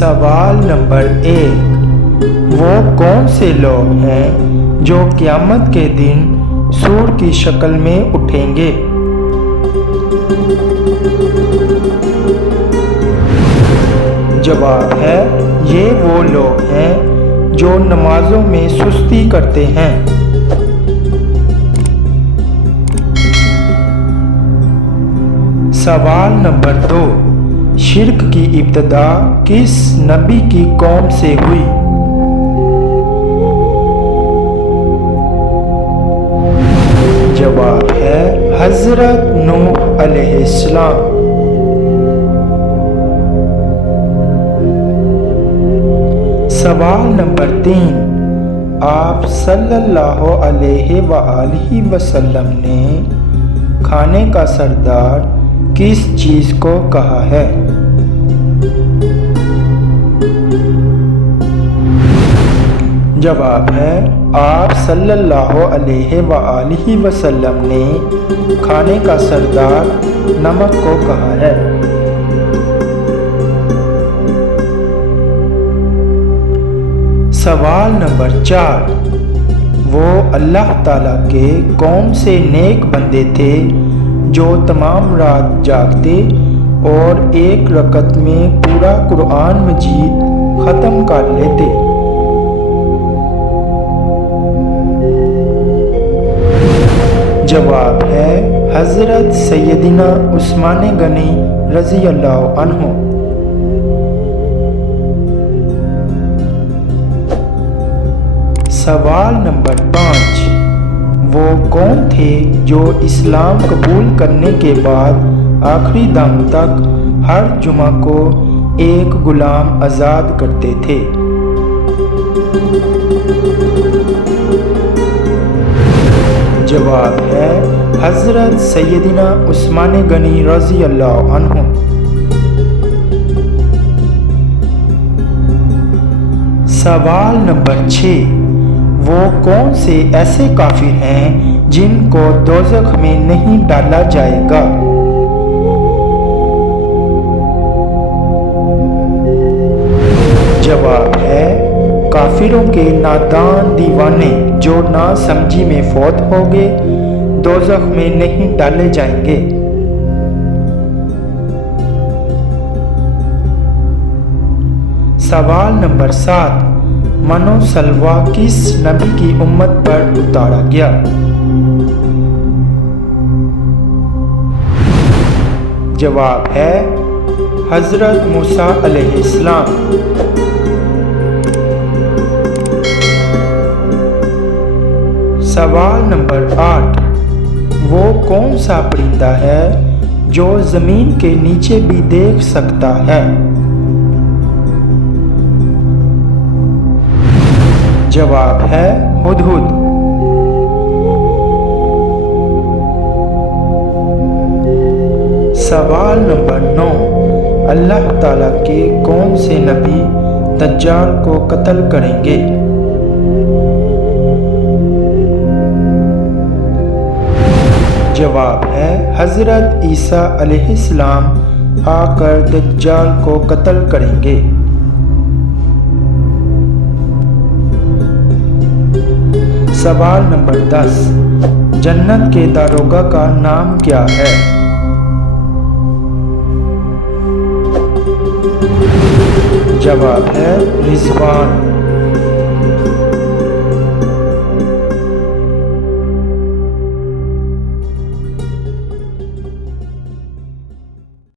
سوال نمبر 1، وہ کون سے لوگ ہیں جو قیامت کے دن سور کی شکل میں اٹھیں گے؟ جواب ہے یہ وہ لوگ ہیں جو نمازوں میں سستی کرتے ہیں۔ سوال نمبر 2، شرک کی ابتدا کس نبی کی قوم سے ہوئی؟ جواب ہے حضرت نوح علیہ السلام۔ سوال نمبر 3، آپ صلی اللہ علیہ وآلہ وسلم نے کھانے کا سردار کس چیز کو کہا ہے؟ جواب ہے آپ صلی اللہ علیہ وآلہ وسلم نے کھانے کا سردار نمک کو کہا ہے۔ سوال نمبر 4، وہ اللہ تعالیٰ کے کون سے نیک بندے تھے جو تمام رات جاگتے اور ایک رکعت میں پورا قرآن مجید ختم کر لیتے؟ جواب ہے حضرت سیدنا عثمان غنی رضی اللہ عنہ۔ سوال نمبر 5، وہ کون تھے جو اسلام قبول کرنے کے بعد آخری دم تک ہر جمعہ کو ایک غلام آزاد کرتے تھے؟ جواب ہے حضرت سیدنا عثمان غنی رضی اللہ عنہ۔ سوال نمبر 6، وہ کون سے ایسے کافر ہیں جن کو دوزخ میں نہیں ڈالا جائے گا؟ جواب ہے کافروں کے نادان دیوانے جو نا سمجھی میں فوت ہو گئے دوزخ میں نہیں ڈالے جائیں گے۔ سوال نمبر 7، منو سلوا کس نبی کی امت پر اتارا گیا؟ جواب ہے حضرت موسیٰ علیہ السلام۔ سوال نمبر 8، وہ کون سا پرندہ ہے جو زمین کے نیچے بھی دیکھ سکتا ہے؟ جواب ہے ہدہد۔ سوال نمبر 9، اللہ تعالیٰ کے کون سے نبی دجال کو قتل کریں گے؟ جواب ہے حضرت عیسیٰ علیہ السلام آ کر دجال کو قتل کریں گے۔ سوال نمبر 10، جنت کے داروغہ کا نام کیا ہے؟ جواب ہے رضوان۔